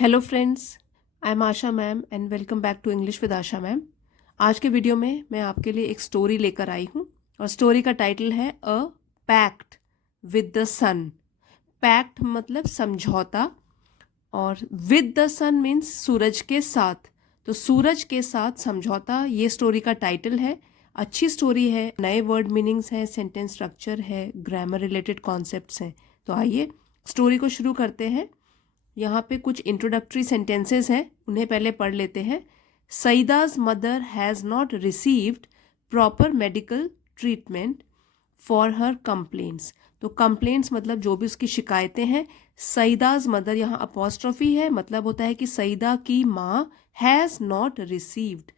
Hello friends, I am Asha ma'am and welcome back to English with Asha ma'am. आज के video में मैं आपके लिए एक स्टोरी लेकर आई हूँ और स्टोरी का टाइटल है a pact with the sun. Pact मतलब समझौता और विद द सन मीन्स सूरज के साथ। तो सूरज के साथ समझौता ये स्टोरी का टाइटल है। अच्छी स्टोरी है, नए वर्ड मीनिंग्स हैं, सेंटेंस स्ट्रक्चर है, ग्रामर रिलेटेड कॉन्सेप्ट्स हैं। तो आइए स्टोरी को शुरू करते हैं। यहाँ पे कुछ इंट्रोडक्टरी सेंटेंसेस हैं, उन्हें पहले पढ़ लेते हैं। Saida's mother has not received proper medical treatment for her complaints. तो कंप्लेंट्स मतलब जो भी उसकी शिकायतें हैं। सईदा's मदर, यहाँ अपॉस्ट्रोफी है, मतलब होता है कि सईदा की माँ हैज़ नॉट रिसीव्ड,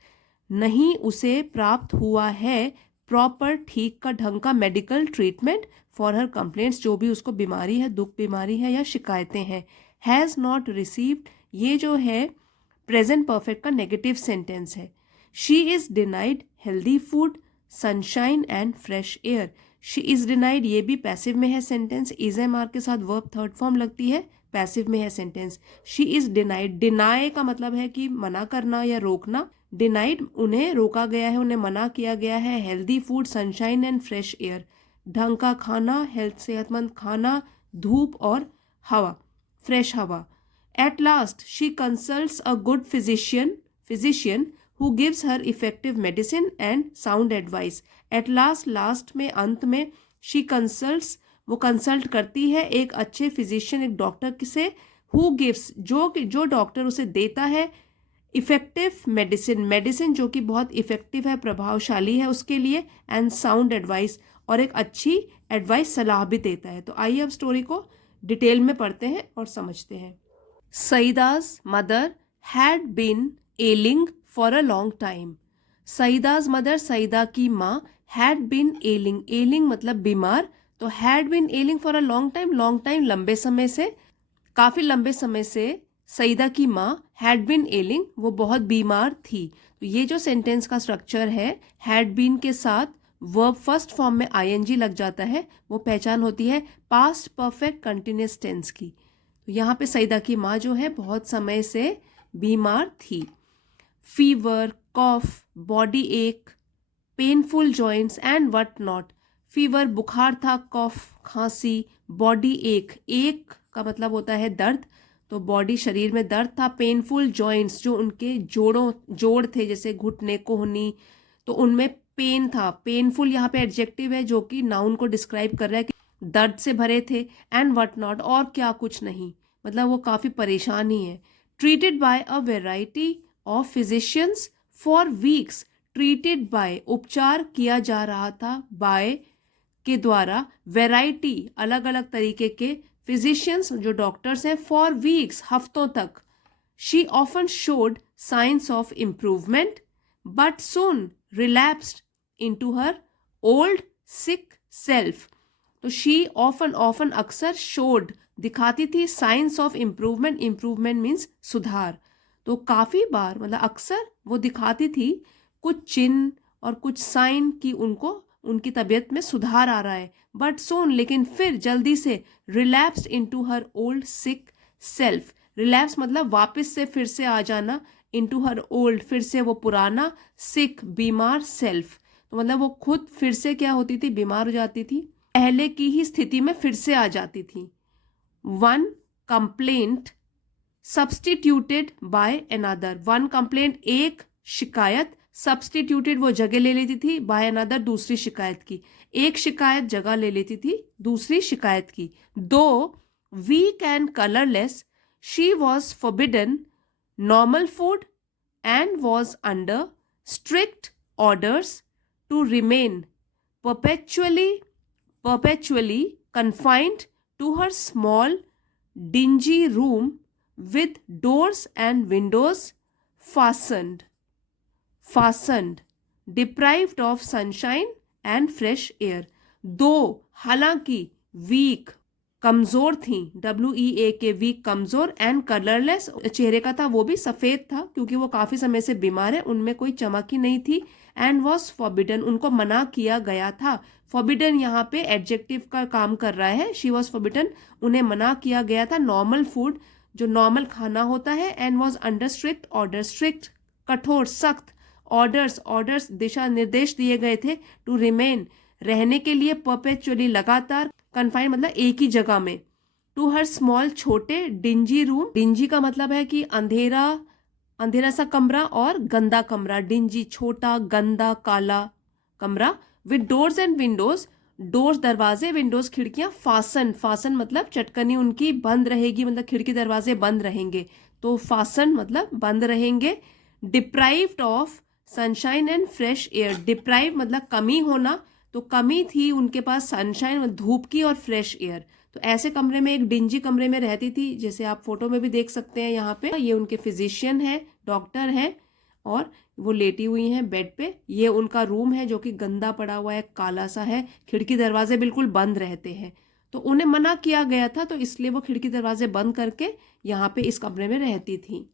नहीं उसे प्राप्त हुआ है, प्रॉपर ठीक का ढंग का medical treatment for her complaints, जो भी उसको बीमारी है, दुख बीमारी है या शिकायतें हैं। हैज़ नॉट रिसीव्ड ये जो है प्रेजेंट परफेक्ट का नेगेटिव सेंटेंस है। She is denied healthy food, sunshine and fresh air. She is denied ये भी पैसिव में है सेंटेंस, इज एम आर के साथ वर्ब थर्ड फॉर्म लगती है, पैसिव में है sentence. She is denied, deny का मतलब है कि मना करना या रोकना। डिनाइड उन्हें रोका गया है, उन्हें मना किया गया है। Healthy food, sunshine and fresh air, ढंग का खाना, हेल्थ सेहतमंद खाना, धूप और हवा, फ्रेश हवा। At last, she consults a good physician who gives her effective medicine and sound advice. At last, last में, अंत में, she consults, वो कंसल्ट करती है एक अच्छे फिजिशियन, एक डॉक्टर से, who gives, जो डॉक्टर उसे देता है इफेक्टिव मेडिसिन, मेडिसिन जो कि बहुत इफेक्टिव है, प्रभावशाली है उसके लिए, एंड साउंड एडवाइस, और एक अच्छी एडवाइस, सलाह भी देता है। तो आइए अब स्टोरी को डिटेल में पढ़ते हैं और समझते हैं। Saida's mother had been ailing for a long time. Saida's mother, Saeeda की माँ, had been ailing, ailing मतलब बीमार, तो had been ailing for a long time, long time लंबे समय से, काफ़ी लंबे समय से सईदा की माँ had been ailing, वो बहुत बीमार थी। तो ये जो सेंटेंस का स्ट्रक्चर है, had been के साथ वर्ब फर्स्ट फॉर्म में ing लग जाता है, वो पहचान होती है पास्ट परफेक्ट कंटिन्यूस टेंस की। तो यहाँ पे सईदा की माँ जो है बहुत समय से बीमार थी। फीवर, कॉफ, बॉडी एक, painful joints and what not. Fever बुखार था, कॉफ खांसी, बॉडी एक, एक का मतलब होता है दर्द, तो बॉडी शरीर में दर्द था। पेनफुल जॉइंट्स जो उनके जोड़ थे, जैसे घुटने, कोहनी, तो उनमें पेन था। पेनफुल यहाँ पे एडजेक्टिव है जो कि नाउन को डिस्क्राइब कर रहा है कि दर्द से भरे थे। एंड व्हाट नॉट, और क्या कुछ नहीं, मतलब वो काफ़ी परेशान ही है। Treated by a variety of physicians for weeks, treated by उपचार किया जा रहा था, बाय के द्वारा, वेराइटी अलग अलग तरीके के, फिजिशियंस जो डॉक्टर्स हैं, फॉर वीक्स हफ्तों तक। She often showed signs of improvement but soon relapsed into her old sick self. तो शी ऑफन, ऑफन अक्सर, शोड दिखाती थी, signs of improvement, improvement means सुधार, तो काफ़ी बार मतलब अक्सर वो दिखाती थी कुछ चिन्ह और कुछ साइन कि उनको उनकी तबीयत में सुधार आ रहा है। बट सोन, लेकिन फिर जल्दी से, रिलैप्स्ड into her old sick self. Relapse मतलब वापस से, फिर से आ जाना, इनटू हर ओल्ड फिर से वो पुराना, सिक बीमार, सेल्फ तो मतलब वो खुद फिर से क्या होती थी, बीमार हो जाती थी, पहले की ही स्थिति में फिर से आ जाती थी। One complaint substituted by another, one complaint एक शिकायत, सब्सटीट्यूटेड वो जगह ले लेती थी, बाय अनदर दूसरी शिकायत की, एक शिकायत जगह ले लेती थी दूसरी शिकायत की। दो week and colourless, she was forbidden normal food and was under strict orders to remain perpetually confined to her small, dingy room with doors and windows fastened, deprived of sunshine and fresh air. दो हालांकि week कमजोर थी, WEAK week कमजोर, and colourless चेहरे का था वो भी सफेद था क्योंकि वो काफी समय से बीमार है, उनमें कोई चमक ही नहीं थी। एंड वॉज फॉरबिडन, उनको मना किया गया था। फॉरबिडन यहाँ पे एडजेक्टिव का काम कर रहा है, शी वॉज फॉरबिडन, उन्हें मना किया गया था। नॉर्मल फूड, जो नॉर्मल खाना होता है, and was under strict order, strict कठोर सख्त, ऑर्डर्स दिशा निर्देश दिए गए थे, टू रिमेन रहने के लिए, परपेचुअली लगातार, कन्फाइन मतलब एक ही जगह में, टू हर स्मॉल छोटे, डिंजी रूम, डिंजी का मतलब है कि अंधेरा, अंधेरा सा कमरा और गंदा कमरा, डिंजी छोटा गंदा काला कमरा, with doors and Windows, doors दरवाजे, विंडोज खिड़कियां, फासन, फासन मतलब चटकनी उनकी बंद रहेगी, मतलब खिड़की दरवाजे बंद रहेंगे, तो फासन मतलब बंद रहेंगे, deprived of sunshine and fresh air, deprive मतलब कमी होना, तो कमी थी उनके पास सनशाइन धूप की और फ्रेश एयर, तो ऐसे कमरे में, एक डिंजी कमरे में रहती थी, जैसे आप फोटो में भी देख सकते हैं यहाँ पे, ये उनके फिजिशियन है, डॉक्टर है, और वो लेटी हुई हैं बेड पे, ये उनका रूम है जो कि गंदा पड़ा हुआ है, काला सा है, खिड़की दरवाजे बिल्कुल बंद रहते हैं, तो उन्हें मना किया गया था, तो इसलिए वो खिड़की दरवाजे बंद करके यहाँ पे इस कमरे में रहती थी।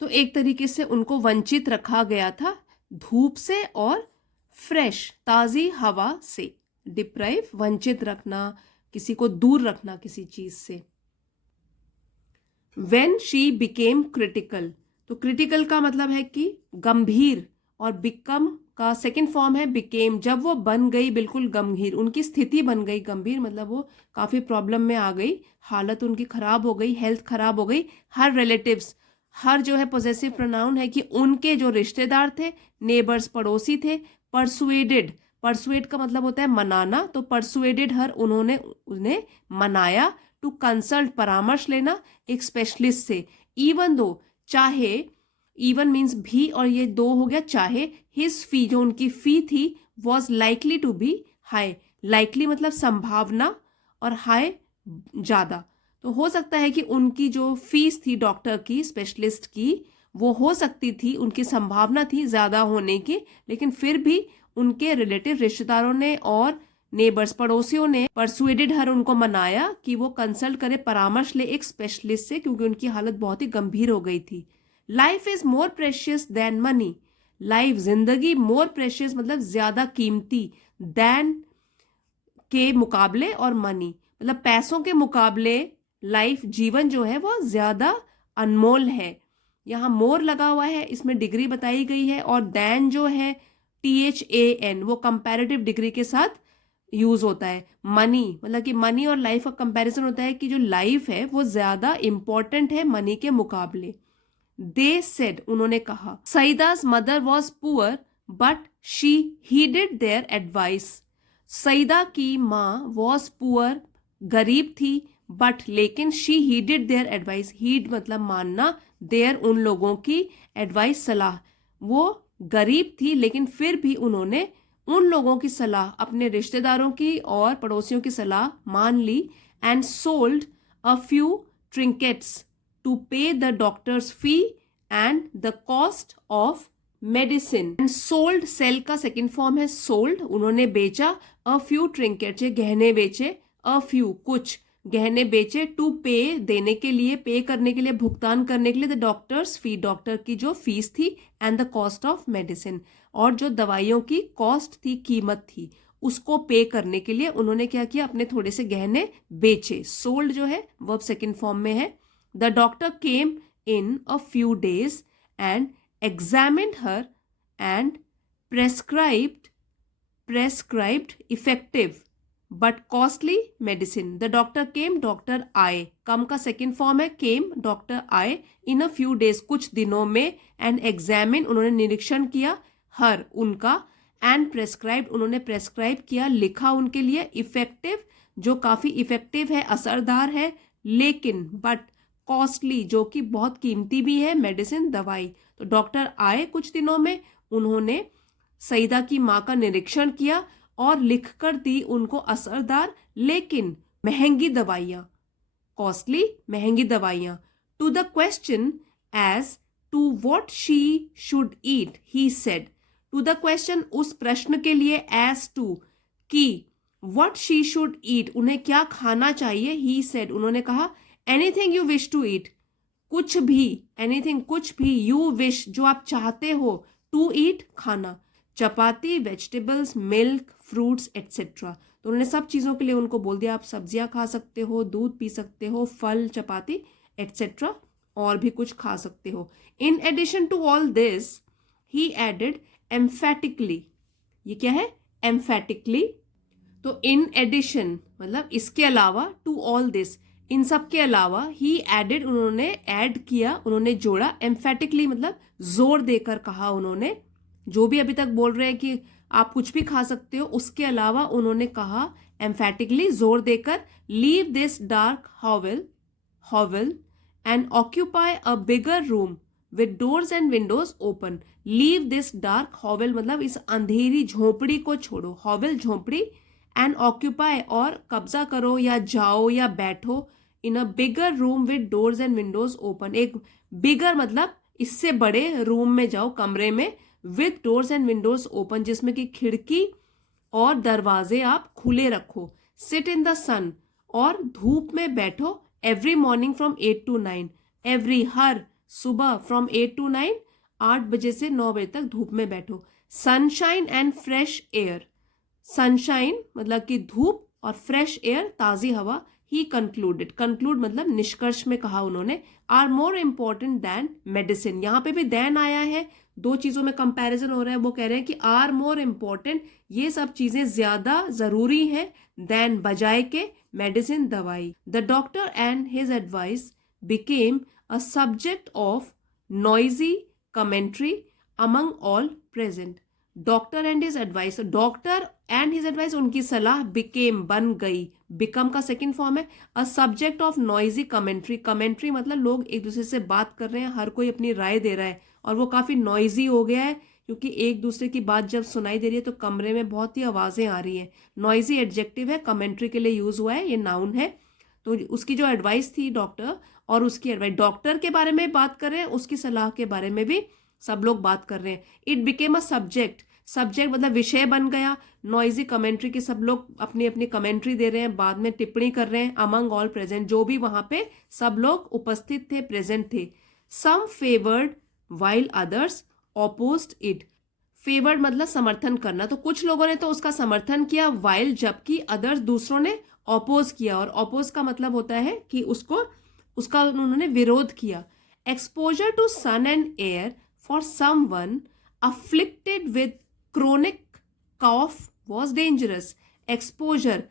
तो एक तरीके से उनको वंचित रखा गया था धूप से और फ्रेश ताज़ी हवा से, डिप्राइव वंचित रखना, किसी को दूर रखना किसी चीज से। When she became critical, तो क्रिटिकल का मतलब है कि गंभीर, और बिकम का सेकंड फॉर्म है बिकेम, जब वो बन गई बिल्कुल गंभीर, उनकी स्थिति बन गई गंभीर, मतलब वो काफी प्रॉब्लम में आ गई, हालत उनकी खराब हो गई, हेल्थ खराब हो गई, हर रिलेटिव्स, हर जो है पोजेसिव प्रोनाउन है कि उनके जो रिश्तेदार थे, नेबर्स पड़ोसी थे, परसुएडेड, परसुएड का मतलब होता है मनाना, तो परसुएडेड हर, उन्होंने उन्हें मनाया, टू कंसल्ट परामर्श लेना एक स्पेशलिस्ट से, इवन दो चाहे, इवन मीन्स भी, और ये दो हो गया चाहे, हिज फी जो उनकी फी थी, was likely to be high, likely मतलब संभावना और हाई ज्यादा, तो हो सकता है कि उनकी जो फीस थी डॉक्टर की, स्पेशलिस्ट की, वो हो सकती थी, उनकी संभावना थी ज्यादा होने की, लेकिन फिर भी उनके रिलेटिव रिश्तेदारों ने और नेबर्स पड़ोसियों ने परसुएडेड हर, उनको मनाया कि वो कंसल्ट करे, परामर्श ले एक स्पेशलिस्ट से, क्योंकि उनकी हालत बहुत ही गंभीर हो गई थी। Life is more precious than money, life जिंदगी, मोर प्रेशियस मतलब ज्यादा कीमती, देन के मुकाबले, और मनी मतलब पैसों के मुकाबले लाइफ जीवन जो है वो ज्यादा अनमोल है। यहाँ मोर लगा हुआ है, इसमें डिग्री बताई गई है, और देन जो है THAN वो कंपैरेटिव डिग्री के साथ यूज होता है। मनी मतलब कि मनी और लाइफ का कंपैरिजन होता है कि जो लाइफ है वो ज्यादा इंपॉर्टेंट है मनी के मुकाबले। दे सेड उन्होंने कहा, Saida's mother was poor but she heeded their advice, Saida की माँ वॉज पुअर गरीब थी, बट लेकिन she heeded their advice, heed मतलब मानना, देयर उन लोगों की, एडवाइस सलाह, वो गरीब थी लेकिन फिर भी उन्होंने उन लोगों की सलाह, अपने रिश्तेदारों की और पड़ोसियों की सलाह मान ली, and sold a few trinkets to pay the doctor's fee and the cost of medicine, and sold, sell का सेकेंड फॉर्म है सोल्ड, उन्होंने बेचा, अ फ्यू ट्रिंकेट्स गहने बेचे, अ फ्यू कुछ गहने बेचे, टू पे देने के लिए, पे करने के लिए, भुगतान करने के लिए, द डॉक्टर्स फी डॉक्टर की जो फीस थी, and the cost of medicine और जो दवाइयों की कॉस्ट थी, कीमत थी, उसको पे करने के लिए उन्होंने क्या किया, अपने थोड़े से गहने बेचे। सोल्ड जो है वर्ब सेकंड फॉर्म में है। The doctor came in a few days and examined her and prescribed effective but costly medicine. The doctor came, doctor आए, come का second form है came, doctor आए, in a few days कुछ दिनों में, and examine उन्होंने निरीक्षण किया, her उनका, and prescribed उन्होंने prescribe किया, लिखा उनके लिए, effective जो काफी इफेक्टिव है, असरदार है, लेकिन but कॉस्टली जो कि बहुत कीमती भी है, मेडिसिन दवाई। तो डॉक्टर आए कुछ दिनों में, उन्होंने सईदा की माँ का निरीक्षण किया और लिखकर दी उनको असरदार लेकिन महंगी दवाइयाँ, कॉस्टली महंगी दवाइयाँ। To the question as to what she should eat he said, to the question उस प्रश्न के लिए, एज टू की व्हाट शी शुड ईट उन्हें क्या खाना चाहिए, ही सेड उन्होंने कहा, anything you wish to eat कुछ भी, एनीथिंग कुछ भी, यू विश जो आप चाहते हो, टू ईट खाना, चपाती, वेजिटेबल्स, मिल्क, फ्रूट्स एटसेट्रा। तो उन्होंने सब चीज़ों के लिए उनको बोल दिया, आप सब्जियां खा सकते हो, दूध पी सकते हो, फल, चपाती एटसेट्रा, और भी कुछ खा सकते हो। In addition to all this he added emphatically, ये क्या है, एम्फेटिकली। तो इन एडिशन मतलब इसके अलावा, टू ऑल दिस, इन सब के अलावा, ही एडेड, उन्होंने ऐड किया, उन्होंने जोड़ा, एम्फेटिकली मतलब जोर देकर कहा उन्होंने। जो भी अभी तक बोल रहे हैं कि आप कुछ भी खा सकते हो, उसके अलावा उन्होंने कहा एम्फेटिकली, जोर देकर, leave this dark हॉवेल and occupy a bigger room with doors and windows open. Leave this dark हॉवेल मतलब इस अंधेरी झोपड़ी को छोड़ो, हॉवेल झोपड़ी, एंड ऑक्यूपाई और कब्जा करो या जाओ या बैठो, in a bigger room with doors and windows open, एक बिगर मतलब इससे बड़े रूम में जाओ, कमरे में, with doors and windows open जिसमें कि खिड़की और दरवाजे आप खुले रखो। सिट इन द सन, और धूप में बैठो, every morning from 8 to 9, every हर सुबह फ्रॉम 8 to 9, 8 बजे से 9 बजे तक धूप में बैठो। Sunshine and fresh air, sunshine मतलब कि धूप और फ्रेश एयर ताजी हवा। ही कंक्लूडेड, कंक्लूड मतलब निष्कर्ष में कहा उन्होंने, are more important than medicine, यहाँ पे भी दैन आया है, दो चीजों में कंपैरिजन हो रहा है। वो कह रहे हैं कि आर मोर इम्पोर्टेंट, ये सब चीजें ज्यादा जरूरी है, देन बजाय के मेडिसिन, दवाई। The doctor and his advice became a subject of noisy commentary among all present. Doctor and his advice, doctor and his advice, उनकी सलाह, बिकेम बन गई, बिकम का सेकंड फॉर्म है, a subject of noisy commentary, commentary मतलब लोग एक दूसरे से बात कर रहे हैं, हर कोई अपनी राय दे रहा है, और वो काफी नॉइजी हो गया है क्योंकि एक दूसरे की बात जब सुनाई दे रही है तो कमरे में बहुत ही आवाजें आ रही है। नॉइजी एडजेक्टिव है, कमेंट्री के लिए यूज हुआ है, ये नाउन है। तो उसकी जो एडवाइस थी डॉक्टर, और उसकी एडवाइस, डॉक्टर के बारे में बात कर रहे हैं, उसकी सलाह के बारे में भी सब लोग बात कर रहे हैं। It became a subject, subject मतलब विषय बन गया, नॉइजी कमेंट्री की, सब लोग अपनी अपनी कमेंट्री दे रहे हैं, बाद में टिप्पणी कर रहे हैं, अमंग ऑल प्रेजेंट, जो भी वहां पे सब लोग उपस्थित थे, प्रेजेंट थे। Some favoured while others opposed it, favoured मतलब समर्थन करना, तो कुछ लोगों ने तो उसका समर्थन किया, वाइल जबकि, अदर्स दूसरों ने ऑपोज किया, और ऑपोज का मतलब होता है कि उसका उन्होंने विरोध किया। Exposure to sun and air for someone afflicted with chronic cough was dangerous. Exposure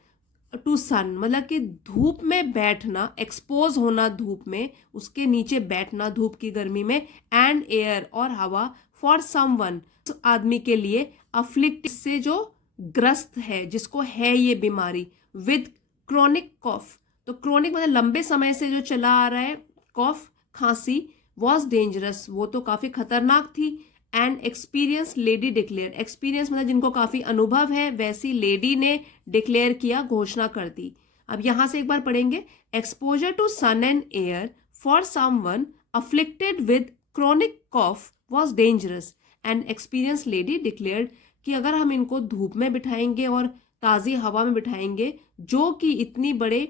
to sun मतलब कि धूप में बैठना, एक्सपोज होना धूप में, उसके नीचे बैठना धूप की गर्मी में, एंड एयर और हवा, फॉर समवन आदमी के लिए, अफ्लिक्ट से जो ग्रस्त है, जिसको है ये बीमारी, विद क्रोनिक कॉफ, तो क्रोनिक मतलब लंबे समय से जो चला आ रहा है, कॉफ खांसी, वॉज डेंजरस वो तो काफी खतरनाक थी, and experience lady declare, experience मतलब जिनको काफी अनुभव है, वैसी लेडी ने डिक्लेयर किया, घोषणा कर दी। अब यहां से एक बार पढ़ेंगे, exposure to sun and air for someone afflicted with chronic cough was dangerous, and experience lady declared, कि अगर हम इनको धूप में बिठाएंगे और ताजी हवा में बिठाएंगे, जो कि इतनी बड़े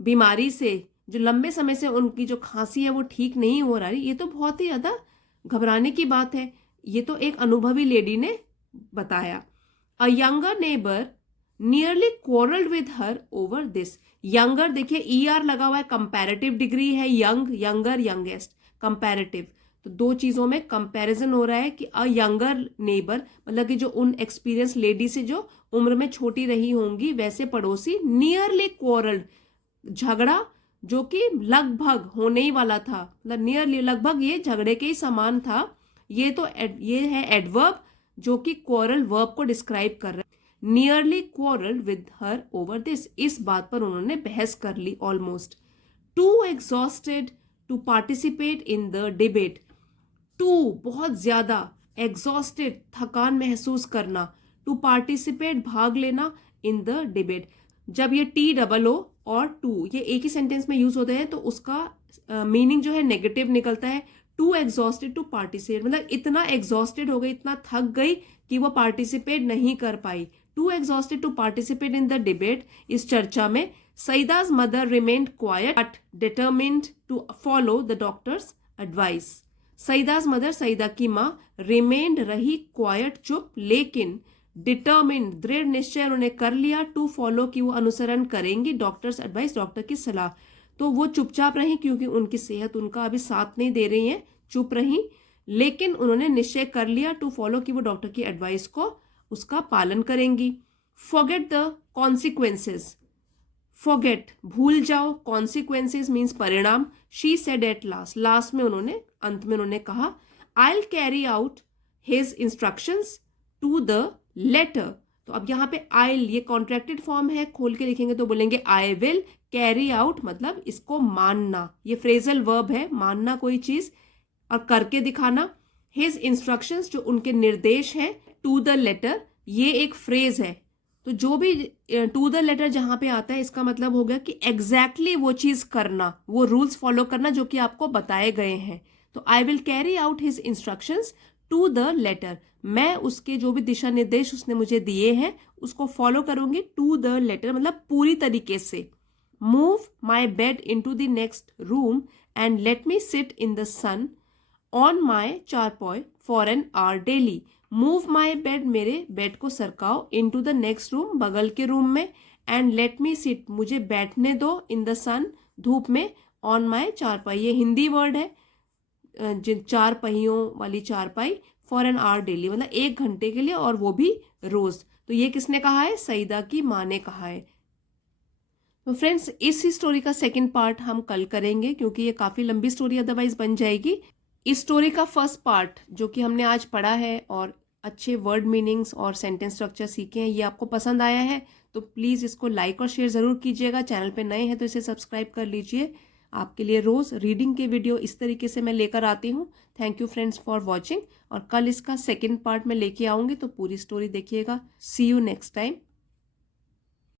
बीमारी से, जो लंबे समय से उनकी जो खांसी है वो ठीक नहीं हो रही, ये तो बहुत ही ज्यादा घबराने की बात है। ये तो एक अनुभवी लेडी ने बताया। A younger neighbour nearly quarrelled with her over this, younger देखिए ER लगा हुआ है, कंपैरेटिव डिग्री है, यंग, यंगर, यंगेस्ट, कंपैरेटिव, तो दो चीजों में कंपैरिजन हो रहा है कि अ यंगर नेबर मतलब कि जो उन एक्सपीरियंस लेडी से जो उम्र में छोटी रही होंगी, वैसे पड़ोसी, नियरली क्वारल्ड झगड़ा, जो कि लगभग होने ही वाला था, मतलब नियरली लगभग ये झगड़े के ही समान था। ये तो ये है एडवर्ब जो कि क्वारल वर्ब को डिस्क्राइब कर रहा है। Nearly quarrelled with her over this, इस बात पर उन्होंने बहस कर ली almost. Too exhausted to participate in the debate, too बहुत ज्यादा, एग्जॉस्टेड थकान महसूस करना, टू पार्टिसिपेट भाग लेना, इन द डिबेट, जब ये TOO और टू ये एक ही सेंटेंस में यूज होते हैं तो उसका मीनिंग जो है नेगेटिव निकलता है। टू एग्जॉस्टेड टू पार्टिसिपेट मतलब इतना एग्जॉस्टेड हो गई, इतना थक गई कि वो पार्टिसिपेट नहीं कर पाई। Too exhausted to participate in the debate, इस चर्चा में। Saeeda's mother remained quiet but determined to follow the doctor's advice. Saeeda's mother, Saeeda की माँ, रिमेन्ड रही क्वाइट, चुप, लेकिन डिटर्मिन्ड दृढ़ निश्चय उन्होंने कर लिया, टू फॉलो की वो अनुसरण करेंगी डॉक्टर्स एडवाइस, डॉक्टर की सलाह। तो वो चुपचाप रहीं क्योंकि उनकी सेहत उनका अभी साथ नहीं दे रही है, चुप रहीं, लेकिन उन्होंने निश्चय कर लिया टू फॉलो कि वो डॉक्टर की एडवाइस को उसका पालन करेंगी। फॉरगेट द कॉन्सिक्वेंसेस, फॉरगेट भूल जाओ, कॉन्सिक्वेंसेस मीन्स परिणाम। She said at last, last में उन्होंने, अंत में उन्होंने कहा, I will carry out his instructions to the letter. तो अब यहाँ पे आइल, ये कॉन्ट्रैक्टेड फॉर्म है, खोल के लिखेंगे तो बोलेंगे आई विल कैरी आउट, मतलब इसको मानना, ये फ्रेजल वर्ब है, मानना कोई चीज और करके दिखाना। हिज इंस्ट्रक्शंस, जो उनके निर्देश हैं, टू द लेटर, ये एक फ्रेज है। तो जो भी टू द लेटर जहां पे आता है इसका मतलब हो गया कि एग्जैक्टली वो चीज करना, वो रूल्स फॉलो करना जो कि आपको बताए गए हैं। तो I will carry out his instructions to the letter, मैं उसके जो भी दिशा निर्देश उसने मुझे दिए हैं उसको फॉलो करूंगी, टू द लेटर मतलब पूरी तरीके से। Move my bed into the next room and let me sit in the sun on my charpoy for an hour daily. Move my bed, मेरे बेड को सरकाओ, into the next room, बगल के room में, and let me seat, मुझे बैठने दो, इन the सन, धूप में, ऑन माई चारपाई, ये हिंदी वर्ड है, जिन 4 पहियों वाली चारपाई, फॉर एन आवर डेली मतलब 1 घंटे के लिए, और वो भी रोज। तो ये किसने कहा है? सईदा की माँ ने कहा है। तो फ्रेंड्स, इस स्टोरी का सेकंड पार्ट हम कल करेंगे क्योंकि ये काफी लंबी स्टोरी अदरवाइज बन जाएगी। इस स्टोरी का फर्स्ट पार्ट जो कि हमने आज पढ़ा है और अच्छे वर्ड मीनिंग्स और सेंटेंस स्ट्रक्चर सीखे हैं, ये आपको पसंद आया है तो प्लीज़ इसको लाइक और शेयर ज़रूर कीजिएगा। चैनल पे नए हैं तो इसे सब्सक्राइब कर लीजिए। आपके लिए रोज़ रीडिंग के वीडियो इस तरीके से मैं लेकर आती हूँ। Thank you friends for watching, और कल इसका सेकेंड पार्ट में लेके आऊँगी तो पूरी स्टोरी देखिएगा। सी यू नेक्स्ट टाइम।